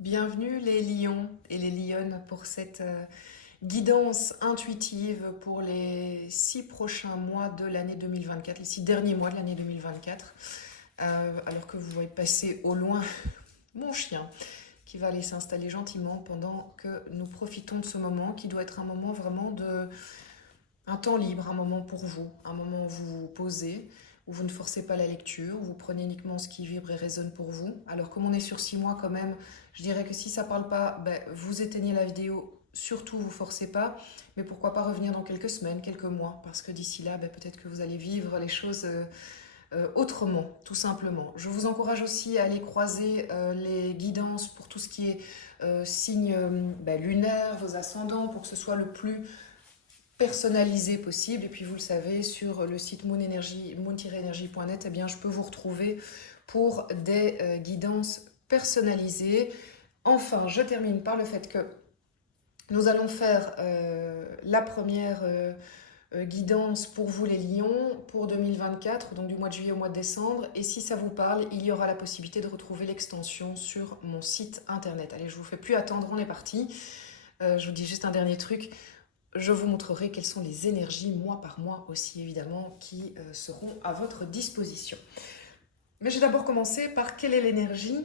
Bienvenue les lions et les lionnes pour cette guidance intuitive pour les 6 prochains mois de l'année 2024, les 6 derniers mois de l'année 2024, alors que vous voyez passer au loin mon chien qui va aller s'installer gentiment pendant que nous profitons de ce moment qui doit être un moment vraiment de un temps libre, un moment pour vous, un moment où vous vous posez, où vous ne forcez pas la lecture, où vous prenez uniquement ce qui vibre et résonne pour vous. Alors comme on est sur 6 mois quand même, je dirais que si ça ne parle pas, vous éteignez la vidéo, surtout vous forcez pas, mais pourquoi pas revenir dans quelques semaines, quelques mois, parce que d'ici là, peut-être que vous allez vivre les choses autrement, tout simplement. Je vous encourage aussi à aller croiser les guidances pour tout ce qui est signes lunaires, vos ascendants, pour que ce soit le plus personnalisé possible. Et puis vous le savez, sur le site moon-energy.net, eh bien, je peux vous retrouver pour des guidances personnalisées. Enfin, je termine par le fait que nous allons faire la première guidance pour vous les lions pour 2024, donc du mois de juillet au mois de décembre. Et si ça vous parle, il y aura la possibilité de retrouver l'extension sur mon site internet. Allez, je vous fais plus attendre, on est parti. Je vous dis juste un dernier truc. Je vous montrerai quelles sont les énergies, mois par mois aussi évidemment, qui seront à votre disposition. Mais je vais d'abord commencer par quelle est l'énergie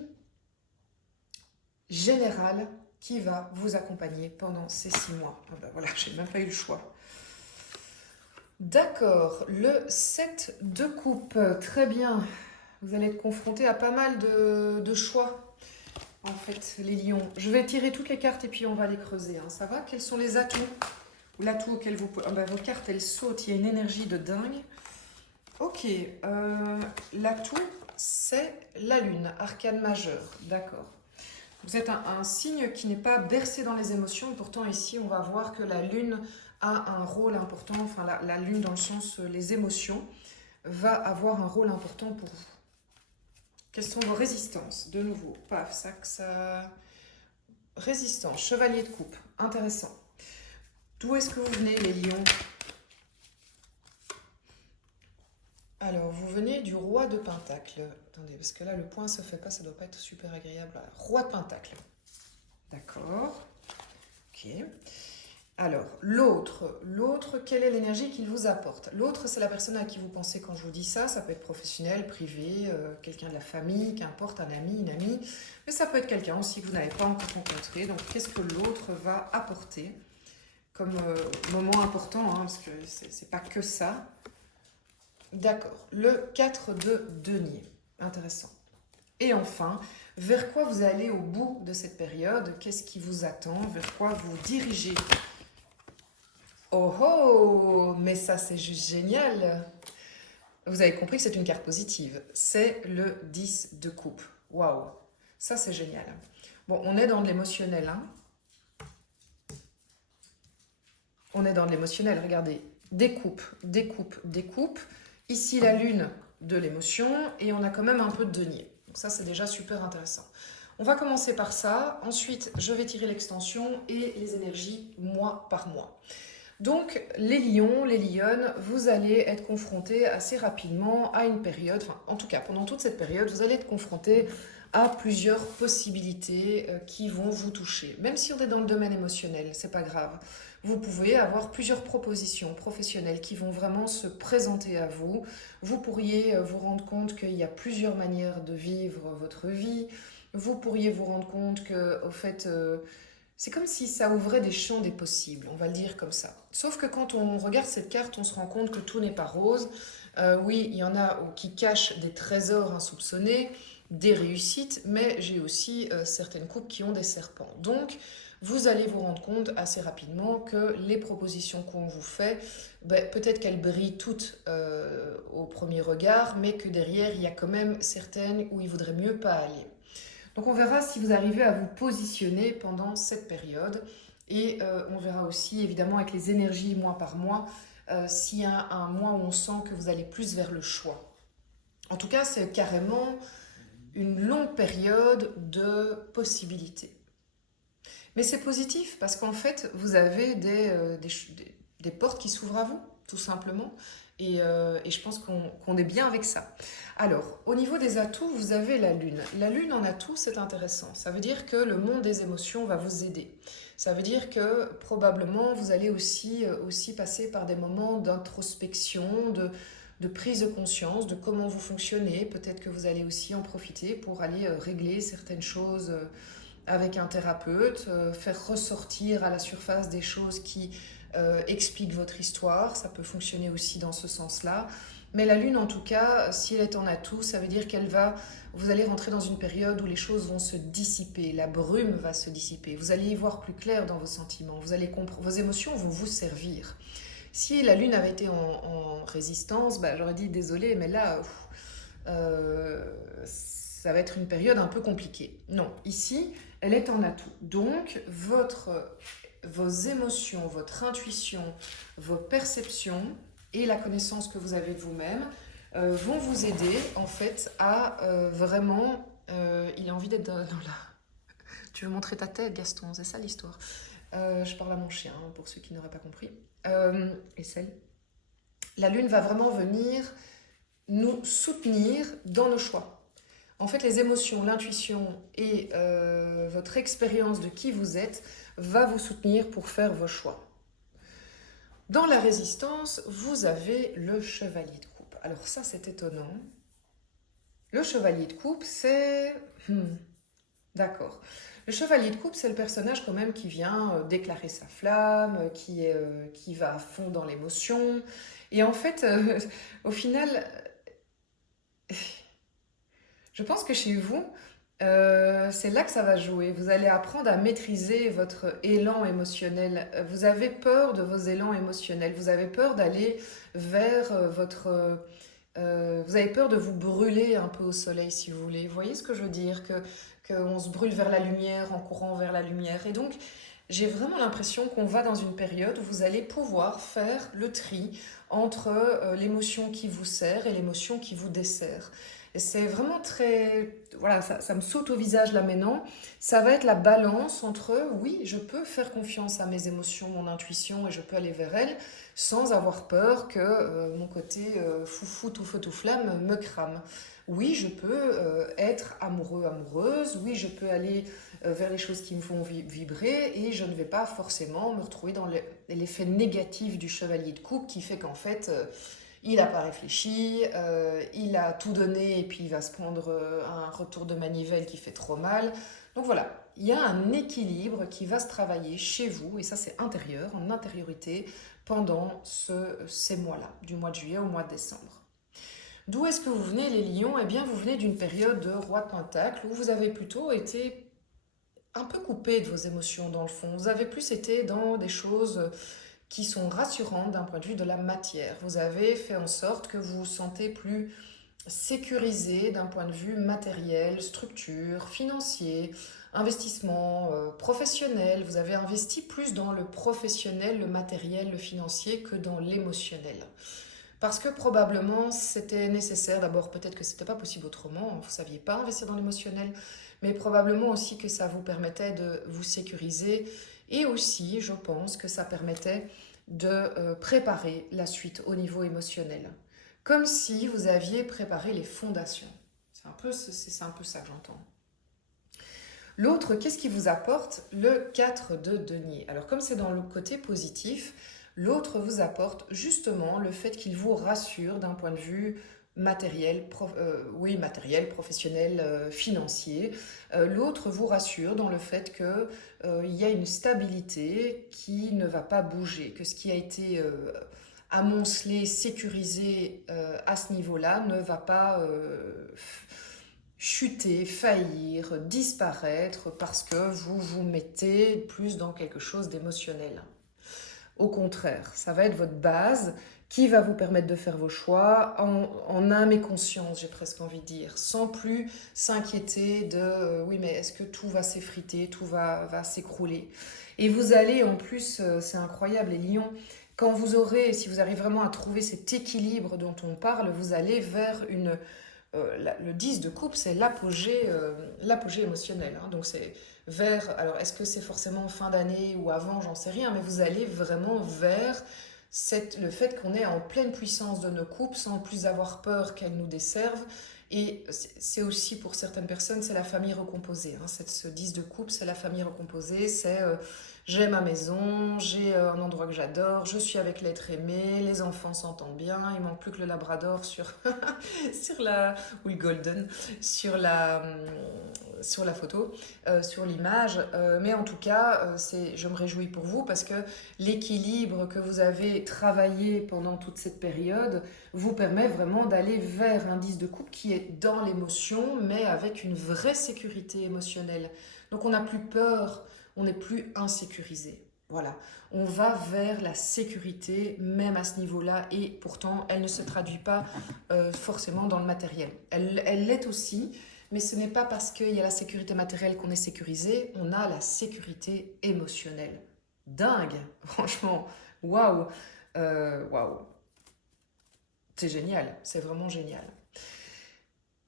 générale qui va vous accompagner pendant ces 6 mois. Ah ben voilà, j'ai même pas eu le choix. D'accord, le 7 de coupe, très bien. Vous allez être confronté à pas mal de choix, en fait, les lions. Je vais tirer toutes les cartes et puis on va les creuser, hein. Ça va? Quels sont les atouts? L'atout auquel vous pouvez... vos cartes, elles sautent, il y a une énergie de dingue. Ok, l'atout, c'est la lune, arcane majeur, d'accord. Vous êtes un signe qui n'est pas bercé dans les émotions, et pourtant ici, on va voir que la lune a un rôle important, enfin la lune dans le sens les émotions, va avoir un rôle important pour vous. Quelles sont vos résistances? De nouveau, paf, ça... Résistance, chevalier de coupe, intéressant. D'où est-ce que vous venez, les lions? Alors, vous venez du roi de Pentacle. Attendez, parce que là, le point se fait pas, ça doit pas être super agréable. Voilà, roi de Pentacle. D'accord. Ok. Alors, l'autre, quelle est l'énergie qu'il vous apporte? L'autre, c'est la personne à qui vous pensez quand je vous dis ça. Ça peut être professionnel, privé, quelqu'un de la famille, qu'importe, un ami, une amie. Mais ça peut être quelqu'un aussi que vous n'avez pas encore rencontré. Donc, qu'est-ce que l'autre va apporter comme moment important, hein, parce que c'est pas que ça. D'accord, le 4 de denier, intéressant. Et enfin, vers quoi vous allez au bout de cette période? Qu'est-ce qui vous attend? Vers quoi vous dirigez? Oh oh, mais ça c'est juste génial! Vous avez compris que c'est une carte positive. C'est le 10 de coupe. Waouh, ça c'est génial. Bon, on est dans de l'émotionnel, hein. On est dans de l'émotionnel, regardez. Découpe, découpe, découpe. Ici, la lune de l'émotion et on a quand même un peu de denier. Donc ça, c'est déjà super intéressant. On va commencer par ça. Ensuite, je vais tirer l'extension et les énergies mois par mois. Donc, les lions, les lionnes, vous allez être confrontés assez rapidement à une période, enfin, en tout cas, pendant toute cette période, vous allez être confrontés à plusieurs possibilités qui vont vous toucher. Même si on est dans le domaine émotionnel, c'est pas grave. Vous pouvez avoir plusieurs propositions professionnelles qui vont vraiment se présenter à vous. Vous pourriez vous rendre compte qu'il y a plusieurs manières de vivre votre vie. Vous pourriez vous rendre compte que, au fait, c'est comme si ça ouvrait des champs des possibles, on va le dire comme ça. Sauf que quand on regarde cette carte, on se rend compte que tout n'est pas rose. Oui, il y en a qui cachent des trésors insoupçonnés, des réussites, mais j'ai aussi certaines coupes qui ont des serpents. Donc, vous allez vous rendre compte assez rapidement que les propositions qu'on vous fait, peut-être qu'elles brillent toutes au premier regard, mais que derrière, il y a quand même certaines où il vaudrait mieux pas aller. Donc on verra si vous arrivez à vous positionner pendant cette période et on verra aussi évidemment avec les énergies mois par mois s'il y a un mois où on sent que vous allez plus vers le choix. En tout cas, c'est carrément une longue période de possibilités. Mais c'est positif parce qu'en fait, vous avez des portes qui s'ouvrent à vous, tout simplement. Et je pense qu'on est bien avec ça. Alors, au niveau des atouts, vous avez la Lune. La Lune en atout, c'est intéressant. Ça veut dire que le monde des émotions va vous aider. Ça veut dire que probablement vous allez aussi passer par des moments d'introspection, de prise de conscience de comment vous fonctionnez. Peut-être que vous allez aussi en profiter pour aller régler certaines choses avec un thérapeute, faire ressortir à la surface des choses qui expliquent votre histoire. Ça peut fonctionner aussi dans ce sens-là. Mais la Lune, en tout cas, si elle est en atout, ça veut dire vous allez rentrer dans une période où les choses vont se dissiper, la brume va se dissiper, vous allez y voir plus clair dans vos sentiments, vos émotions vont vous servir. Si la Lune avait été en résistance, j'aurais dit désolé, mais là, ça va être une période un peu compliquée. Non, ici, elle est en atout. Donc, vos émotions, votre intuition, vos perceptions et la connaissance que vous avez de vous-même vont vous aider en fait à vraiment... il a envie d'être dans la... Tu veux montrer ta tête, Gaston, c'est ça l'histoire. Je parle à mon chien, hein, pour ceux qui n'auraient pas compris. Essaye. La Lune va vraiment venir nous soutenir dans nos choix. En fait, les émotions, l'intuition et votre expérience de qui vous êtes va vous soutenir pour faire vos choix. Dans la résistance, vous avez le chevalier de coupe. Alors ça, c'est étonnant. Le chevalier de coupe, c'est... D'accord. Le chevalier de coupe, c'est le personnage quand même qui vient déclarer sa flamme, qui va à fond dans l'émotion. Et en fait, au final, je pense que chez vous, c'est là que ça va jouer. Vous allez apprendre à maîtriser votre élan émotionnel. Vous avez peur de vos élans émotionnels. Vous avez peur d'aller vers vous avez peur de vous brûler un peu au soleil, si vous voulez. Vous voyez ce que je veux dire? Qu'on se brûle vers la lumière en courant vers la lumière. Et donc, j'ai vraiment l'impression qu'on va dans une période où vous allez pouvoir faire le tri entre l'émotion qui vous sert et l'émotion qui vous dessert. Et c'est vraiment très... Voilà, ça me saute au visage là maintenant. Ça va être la balance entre, oui, je peux faire confiance à mes émotions, mon intuition, et je peux aller vers elles, sans avoir peur que mon côté foufou, tout feu, tout flamme me crame. Oui, je peux être amoureux, amoureuse. Oui, je peux aller vers les choses qui me font vibrer et je ne vais pas forcément me retrouver dans l'effet négatif du chevalier de coupe qui fait qu'en fait, il n'a pas réfléchi, il a tout donné et puis il va se prendre un retour de manivelle qui fait trop mal. Donc voilà, il y a un équilibre qui va se travailler chez vous et ça c'est intérieur, en intériorité, pendant ces mois-là, du mois de juillet au mois de décembre. D'où est-ce que vous venez les lions? Eh bien vous venez d'une période de roi de pentacle où vous avez plutôt été un peu coupé de vos émotions dans le fond. Vous avez plus été dans des choses qui sont rassurantes d'un point de vue de la matière. Vous avez fait en sorte que vous vous sentez plus sécurisé d'un point de vue matériel, structure, financier, investissement, professionnel. Vous avez investi plus dans le professionnel, le matériel, le financier que dans l'émotionnel. Parce que probablement c'était nécessaire, d'abord peut-être que c'était pas possible autrement, vous ne saviez pas investir dans l'émotionnel, mais probablement aussi que ça vous permettait de vous sécuriser et aussi je pense que ça permettait de préparer la suite au niveau émotionnel. Comme si vous aviez préparé les fondations. C'est un peu ça que j'entends. L'autre, qu'est-ce qui vous apporte? Le 4 de denier. Alors comme c'est dans le côté positif, l'autre vous apporte justement le fait qu'il vous rassure d'un point de vue matériel, matériel, professionnel, financier. L'autre vous rassure dans le fait qu'il y a une stabilité qui ne va pas bouger, que ce qui a été amoncelé, sécurisé à ce niveau-là ne va pas chuter, faillir, disparaître parce que vous vous mettez plus dans quelque chose d'émotionnel. Au contraire, ça va être votre base qui va vous permettre de faire vos choix en âme et conscience, j'ai presque envie de dire, sans plus s'inquiéter de oui mais est-ce que tout va s'effriter, tout va s'écrouler. Et vous allez en plus, c'est incroyable les lions, quand vous aurez, si vous arrivez vraiment à trouver cet équilibre dont on parle, vous allez vers le 10 de coupe, c'est l'apogée émotionnel. Hein, donc c'est alors est-ce que c'est forcément fin d'année ou avant, j'en sais rien, mais vous allez vraiment vers c'est le fait qu'on est en pleine puissance de nos coupes sans plus avoir peur qu'elles nous desservent. Et c'est aussi pour certaines personnes, c'est la famille recomposée. Hein. Ce 10 de coupe, c'est la famille recomposée. C'est j'ai ma maison, j'ai un endroit que j'adore, je suis avec l'être aimé, les enfants s'entendent bien, il manque plus que le labrador sur, sur la, ou le golden sur la photo, sur l'image. Mais en tout cas, je me réjouis pour vous parce que l'équilibre que vous avez travaillé pendant toute cette période vous permet vraiment d'aller vers un 10 de coupe qui est dans l'émotion, mais avec une vraie sécurité émotionnelle. Donc on n'a plus peur, on n'est plus insécurisé. Voilà, on va vers la sécurité, même à ce niveau-là, et pourtant, elle ne se traduit pas forcément dans le matériel. Elle l'est aussi, mais ce n'est pas parce qu'il y a la sécurité matérielle qu'on est sécurisé, on a la sécurité émotionnelle. Dingue, franchement, waouh, waouh. C'est génial, c'est vraiment génial.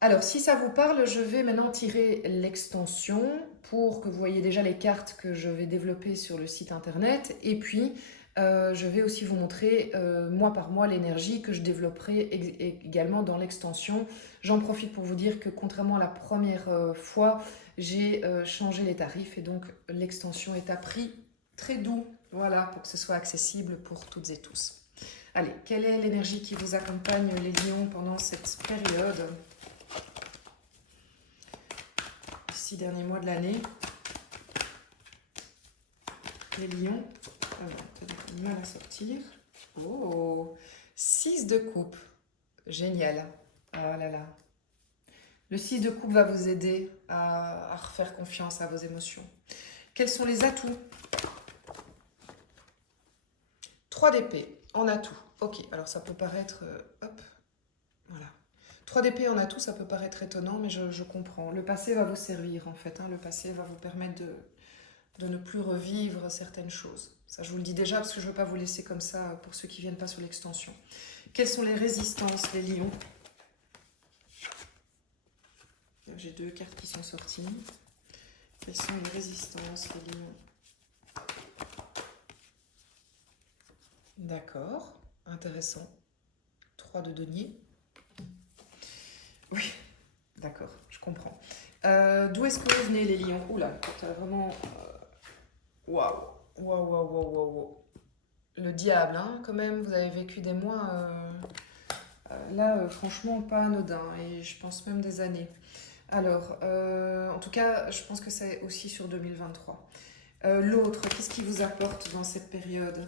Alors, si ça vous parle, je vais maintenant tirer l'extension pour que vous voyez déjà les cartes que je vais développer sur le site internet. Et puis, je vais aussi vous montrer mois par mois l'énergie que je développerai également dans l'extension. J'en profite pour vous dire que contrairement à la première fois, j'ai changé les tarifs et donc l'extension est à prix très doux. Voilà, pour que ce soit accessible pour toutes et tous. Allez, quelle est l'énergie qui vous accompagne les lions pendant cette période ? 6 derniers mois de l'année. Les lions. Alors, t'as du mal à sortir. Oh, 6 de coupe. Génial. Ah là là. Le 6 de coupe va vous aider à refaire confiance à vos émotions. Quels sont les atouts ? 3 d'épée en atout. Ok, alors ça peut paraître... hop, voilà. 3 d'épée en atout, ça peut paraître étonnant, mais je comprends. Le passé va vous servir, en fait. Hein. Le passé va vous permettre de ne plus revivre certaines choses. Ça, je vous le dis déjà, parce que je ne veux pas vous laisser comme ça pour ceux qui ne viennent pas sur l'extension. Quelles sont les résistances, les lions ? J'ai 2 cartes qui sont sorties. Quelles sont les résistances, les lions ? D'accord, intéressant. 3 de denier. Oui, d'accord, je comprends. D'où est-ce que vous venez, les lions ? Oula, vraiment... Waouh, waouh, waouh, waouh, waouh. Le diable, hein, quand même, vous avez vécu des mois... là, franchement, pas anodin, et je pense même des années. Alors, en tout cas, je pense que c'est aussi sur 2023. L'autre, qu'est-ce qui vous apporte dans cette période ?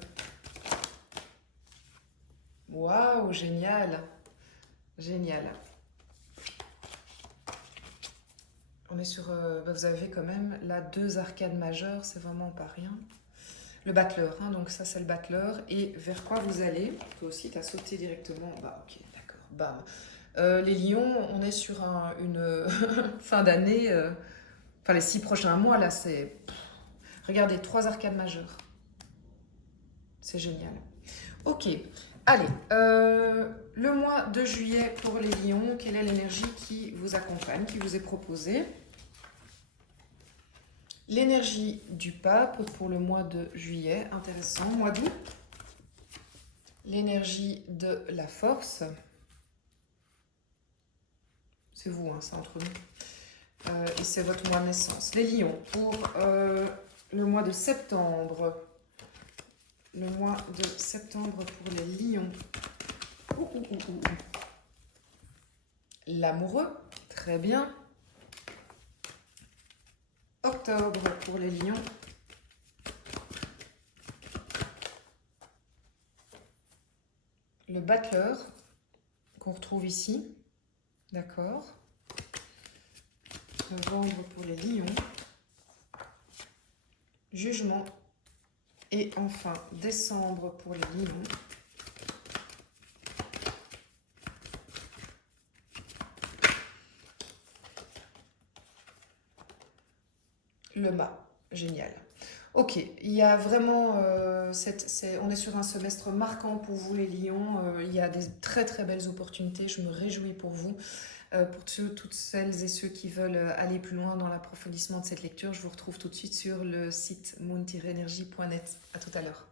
Waouh, génial. Génial. On est sur... vous avez quand même là 2 arcades majeures, c'est vraiment pas rien. Le battleur, hein, donc ça c'est le battleur. Et vers quoi vous allez ? Toi aussi, tu as sauté directement. Bah ok, d'accord, bam. Les lions, on est sur une fin d'année... Enfin, les 6 prochains mois, là, c'est... Regardez, 3 arcades majeures. C'est génial. Ok, allez. Le mois de juillet pour les lions, quelle est l'énergie qui vous accompagne, qui vous est proposée ? L'énergie du pape pour le mois de juillet, intéressant. Mois d'août, l'énergie de la force. C'est vous, hein, c'est entre nous. Et c'est votre mois de naissance. Les lions, pour le mois de septembre. Le mois de septembre pour les lions. L'amoureux, très bien. Octobre pour les lions. Le battleur, qu'on retrouve ici. D'accord. Novembre pour les lions. Jugement. Et enfin, décembre pour les lions. Le mât, génial. Ok, il y a vraiment, on est sur un semestre marquant pour vous les lions, il y a des très très belles opportunités, je me réjouis pour vous. Pour toutes celles et ceux qui veulent aller plus loin dans l'approfondissement de cette lecture, je vous retrouve tout de suite sur le site moon-energy.net. À tout à l'heure.